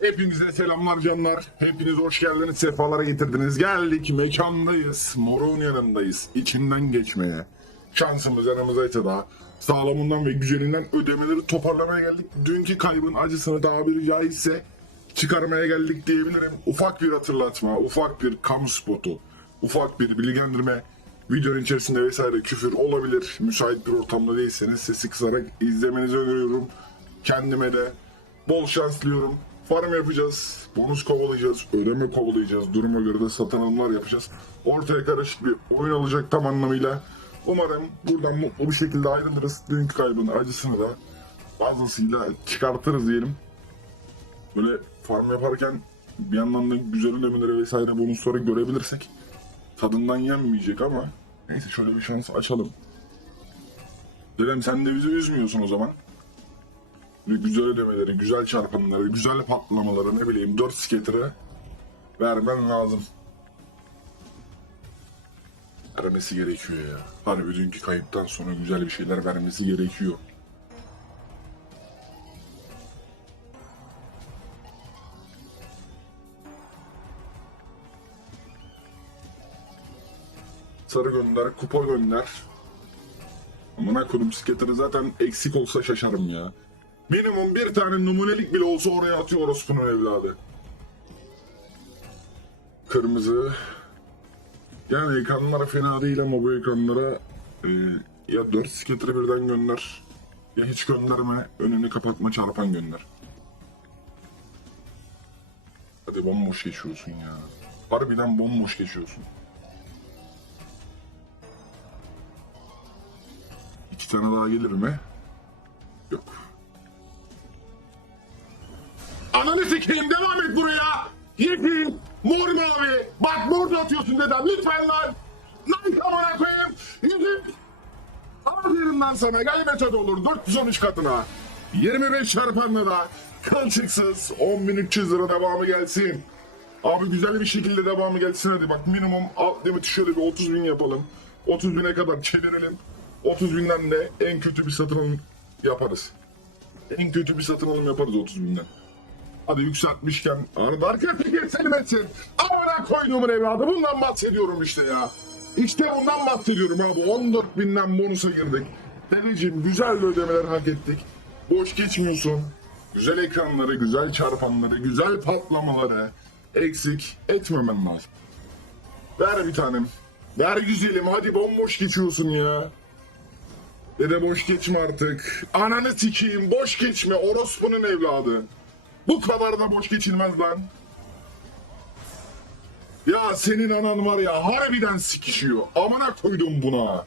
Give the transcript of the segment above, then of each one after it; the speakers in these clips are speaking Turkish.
Hepinize selamlar canlar. Hepiniz hoş geldiniz. Sefalara getirdiniz. Geldik mekandayız. Morun yanındayız. İçinden geçmeye. Şansımız yanımızdaysa da sağlamından ve güzelinden ödemeleri toparlamaya geldik. Dünkü kaybın acısını tabiri caizse çıkarmaya geldik diyebilirim. Ufak bir hatırlatma, ufak bir kamu spotu, ufak bir bilgilendirme. Videonun içerisinde vesaire küfür olabilir. Müsait bir ortamda değilseniz sesi kısarak izlemenizi öneriyorum. Kendime de bol şans diliyorum. Farm yapacağız, bonus kovalayacağız, ödeme kovalayacağız, duruma göre de satın alımlar yapacağız. Ortaya karışık bir oyun olacak tam anlamıyla. Umarım buradan mutlu bir şekilde ayrılırız. Dünkü kaybın acısını da fazlasıyla çıkartırız diyelim. Böyle farm yaparken bir yandan da güzel ödemeleri vesaire bonusları görebilirsek tadından yenmeyecek ama neyse şöyle bir şans açalım. Dedem sen de bizi üzmüyorsun o zaman. Güzel ödemeleri, güzel çarpanları, güzel patlamaları ne bileyim 4 skater'ı vermen lazım. Vermesi gerekiyor ya. Hani dünkü kayıptan sonra güzel bir şeyler vermesi gerekiyor. Sarı gönder, kupa gönder. Amına koydum skater'ı zaten eksik olsa şaşarım ya. Minimum bir tane numunelik bile olsa oraya atıyor orospunun evladı. Kırmızı. Yani ekranlara fena değil ama bu ekranlara e, ya 4 skater'ı birden gönder ya hiç gönderme önünü kapatma çarpan gönder. Hadi bomboş geçiyorsun ya. Harbiden bomboş geçiyorsun. İki tane daha gelir mi? Yeşil, mor mavi. Bak mor da atıyorsun dedem lütfen lan. Lan amına koyayım. Yüzük. Aferin lan sana gel metod olur 413 katına. 25 çarpanla da kılçıksız 10.300 lira devamı gelsin. Abi güzel bir şekilde devamı gelsin hadi bak minimum alt limit şöyle bir 30 bin yapalım. 30 bine kadar çevirelim. 30 binden de en kötü bir satın alım yaparız. En kötü bir satın alım yaparız 30 binden. Hadi yükseltmişken arkadaşlar geçelim etsin. Amına koyduğumun evladı bundan bahsediyorum işte ya. İşte bundan bahsediyorum abi. 14 binden bonusa girdik. Dedeciğim güzel ödemeler hak ettik. Boş geçmiyorsun. Güzel ekranları, güzel çarpanları, güzel patlamaları eksik etmemen lazım. Ver bir tanem. Ver güzelim hadi bomboş geçiyorsun ya. Dede boş geçme artık. Ananı sikeyim boş geçme orospunun evladı. Bu kadar da boş geçilmez lan. Ya senin anan var ya harbiden sikişiyor. Amına koydum buna.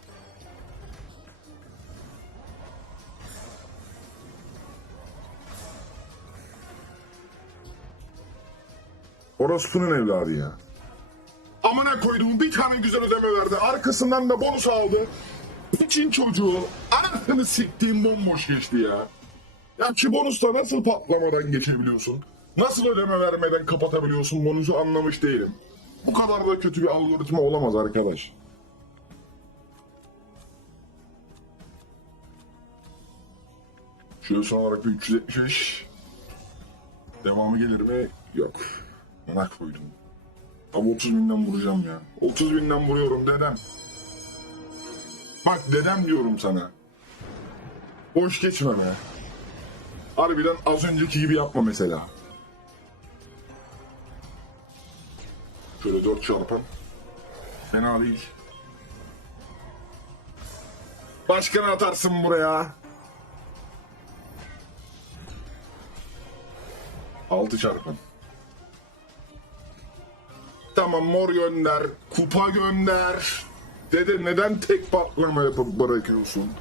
Orospu'nun evladı ya. Amına koydum bir tane güzel ödeme verdi. Arkasından da bonus aldı. Piçin çocuğu. Anasını siktiğim bomboş geçti ya. Ya ki bonusta nasıl patlamadan geçebiliyorsun? Nasıl ödeme vermeden kapatabiliyorsun bonusu anlamış değilim. Bu kadar da kötü bir algoritma olamaz arkadaş. Şöyle son olarak bir 375. Devamı gelir mi? Yok. Ona koydum. Ama 30 binden vuracağım ya. 30 binden vuruyorum dedem. Bak dedem diyorum sana. Boş geçme be. Harbiden az önceki gibi yapma mesela. Şöyle dört çarpan. Fena değil. Başkanı atarsın buraya. Altı çarpan. Tamam mor gönder. Kupa gönder. Dede neden tek patlama yapıp bırakıyorsun?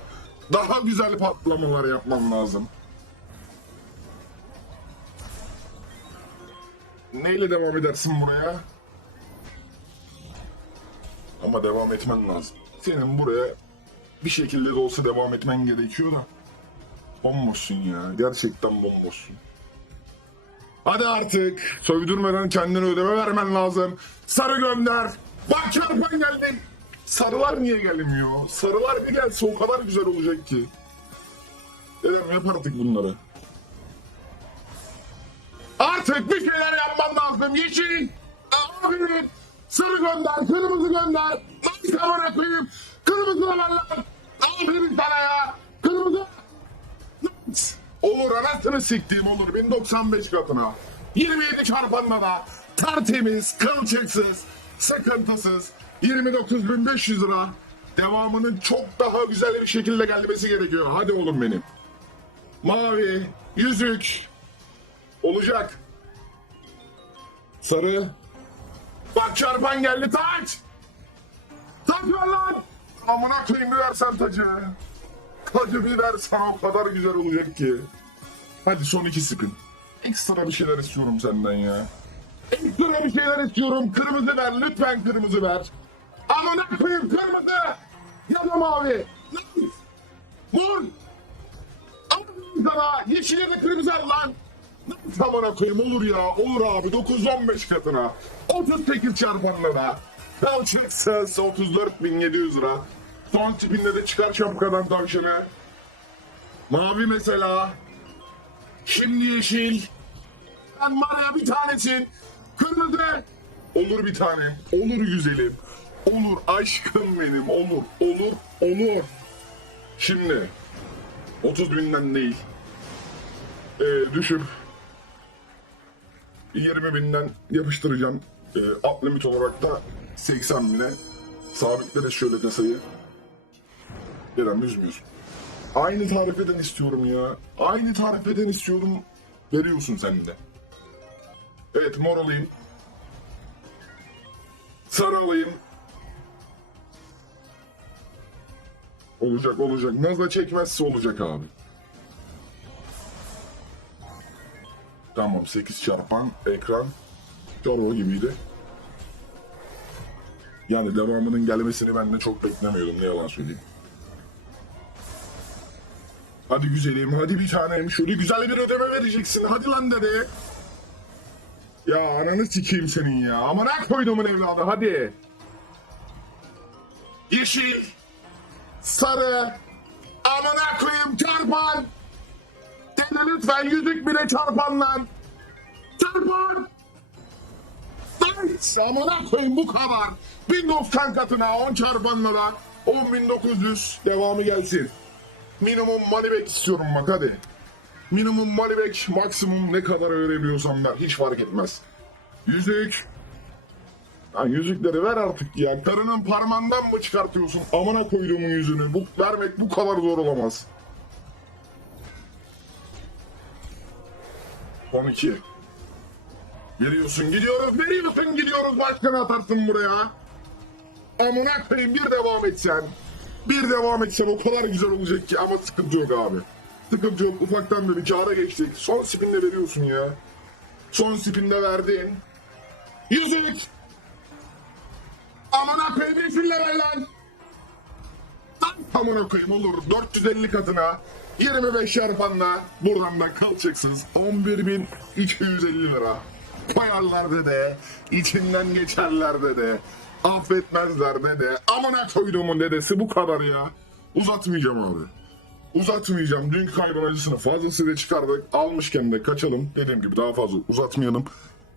Daha güzel patlamalar yapman lazım. Neyle devam edersin buraya? Ama devam etmen lazım. Senin buraya bir şekilde de olsa devam etmen gerekiyor da. Bomboşsun ya. Gerçekten bomboşsun. Hadi artık. Sövdürmeden kendine ödeme vermen lazım. Sarı gönder. Bak çarpan geldi. Sarılar niye gelmiyor? Sarılar bir gelse o kadar güzel olacak ki. Dedem yap artık bunları. Artık bir şeyler yapmam lazım. Yeşil. Abi. Sarı gönder. Kırmızı gönder. Lan kamera koyayım. Kırmızı ver lan. Aferin sana ya. Kırmızı. Olur anasını siktiğim olur. 1095 katına. 27 çarpanla da tertemiz, kılçıksız, sıkıntısız 29.500 lira. Devamının çok daha güzel bir şekilde gelmesi gerekiyor. Hadi oğlum benim. Mavi, yüzük. Olacak. Sarı. Bak çarpan geldi taç. Ver lan. Amına koyayım bir versen tacı. Tacı bir versen o kadar güzel olacak ki. Hadi son iki sıkın. Ekstra bir şeyler istiyorum senden ya. Ekstra bir şeyler istiyorum. Kırmızı ver lütfen kırmızı ver. Amına koyayım kırmızı. Ya da mavi. Mor. Aferin sana. Yeşile de kırmızı lan. Amına koyayım olur ya. Olur abi 915 katına. 38 çarpanla da. Kalçaksız 34.700 lira. Son tipinde de çıkar şapkadan tavşanı. Mavi mesela. Şimdi yeşil. Ben Maria bir tanesin. Kırmızı. Olur bir tane. Olur güzelim. Olur aşkım benim. Olur. Olur. Olur. Şimdi 30 binden değil. Ee, düşüp 20 binden yapıştıracağım. Ee, alt limit olarak da 80 bine. Sabitleriz şöyle kasayı. Kerem üzmüyorsun. Aynı tarifeden istiyorum ya. Aynı tarifeden istiyorum. Veriyorsun sen de. Evet mor alayım. Sarı alayım. Olacak olacak. Nazla çekmezse olacak abi. Tamam 8 çarpan ekran. Çorba gibiydi. Yani devamının gelmesini ben de çok beklemiyordum ne yalan söyleyeyim. Hadi güzelim hadi bir tanem şöyle güzel bir ödeme vereceksin hadi lan dede. Ya ananı sikeyim senin ya amına koyduğumun evladı hadi. Yeşil. Sarı. Amına koyayım çarpan. Dede lütfen yüzük bile çarpan lan. Çarpan. Nice. Amına koyayım bu kadar. 1090 katına 10 çarpanla da 10.900 devamı gelsin. Minimum money back istiyorum bak hadi. Minimum money back maksimum ne kadar öğreniyorsam ver hiç fark etmez. Yüzük. Lan yüzükleri ver artık ya. Karının parmağından mı çıkartıyorsun? Amına koyduğumun yüzünü. Bu vermek bu kadar zor olamaz. 12. Veriyorsun gidiyoruz veriyorsun gidiyoruz başkanı atarsın buraya. Amına koyayım bir devam et sen. Bir devam etsen o kadar güzel olacak ki ama sıkıntı yok abi. Sıkıntı yok ufaktan böyle kâra geçtik. Son spinde veriyorsun ya. Son spinde verdin. Yüzük. Amına koyayım ver lan. Lan Amına koyayım olur. 450 katına 25 çarpanla buradan da kalçaksız 11.250 lira. Koyarlar dede, içinden geçerler dede, affetmezler dede. Amına koyduğumun dedesi bu kadar ya. Uzatmayacağım abi. Uzatmayacağım. Dünkü kaybın acısını fazlasıyla çıkardık. Almışken de kaçalım. Dediğim gibi daha fazla uzatmayalım.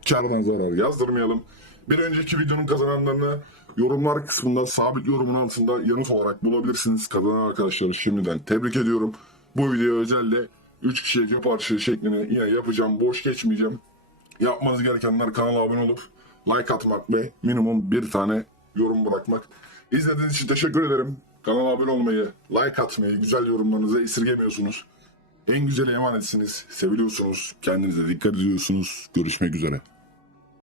Kardan zarar yazdırmayalım. Bir önceki videonun kazananlarını yorumlar kısmında sabit yorumun altında yanıt olarak bulabilirsiniz. Kazanan arkadaşları şimdiden tebrik ediyorum. Bu video özelde 3 kişiye cep harçlığı şeklini yine yapacağım. Boş geçmeyeceğim. Yapmanız gerekenler kanala abone olup like atmak ve minimum bir tane yorum bırakmak. İzlediğiniz için teşekkür ederim. Kanala abone olmayı, like atmayı, güzel yorumlarınızı esirgemiyorsunuz. En güzel emanetsiniz. Seviliyorsunuz. Kendinize dikkat ediyorsunuz. Görüşmek üzere.